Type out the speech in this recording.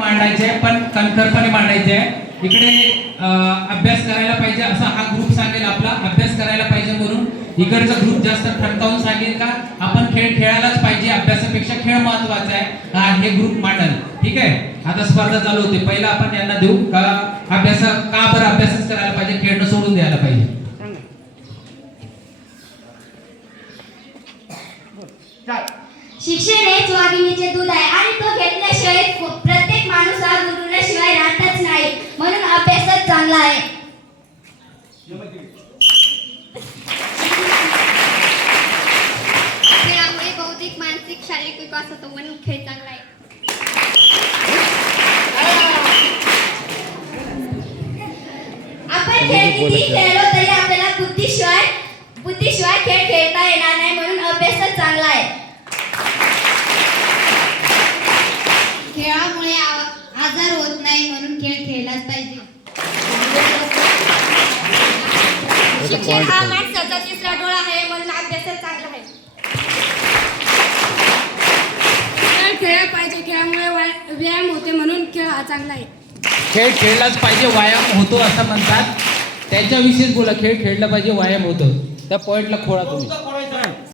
मांडायचे आहे पण कणखरपणे मांडायचे. आहे इकडे अभ्यास करायला पाहिजे असा हा ग्रुप सांगेल आपला. अभ्यास करायला पाहिजे म्हणून. इकडचा ग्रुप जास्त ठणकावून सांगेल का? आपण खेळ खेळायलाच पाहिजे. अभ्यासापेक्षा खेळ महत्त्वाचा आहे. हा हे ग्रुप मांडल. ठीक आहे? आता स्पर्धा चालू होते. पहिला आपण यांना देऊ का? अभ्यास का बरं अभ्यासच करायला पाहिजे? खेळणं सोडून द्यायला पाहिजे. शिक्षण हेच वाघिणीचे दूध आहे. आणि तो घेतल्याशिवाय प्रत्येक माणूस हा गुरुशिवाय राहतच नाही म्हणून अभ्यासच चांगला आहे खेळामुळे बौद्धिक मानसिक विकास होतो म्हणून खेळ चांगला आहे. आपण खेळ किती खेळलो तरी आपल्याला बुद्धीशिवाय बुद्धीशिवाय खेळ खेळता येणार नाही म्हणून अभ्यासच चांगला आहे. खेळामुळे आजार होत नाही म्हणून खेळ खेळलाच पाहिजे. शिक्षण हा माणसाचा तिसरा डोळा आहे म्हणून अभ्यासच चांगला आहे. व्यायाम होते म्हणून खेळ हा चांगला आहे. खेळ खेळलाच पाहिजे व्यायाम होतो असं म्हणतात. त्याच्याविषयीच बोला खेळ खेळला पाहिजे व्यायाम होतं. त्या पॉइंटला खोळा तुम्ही.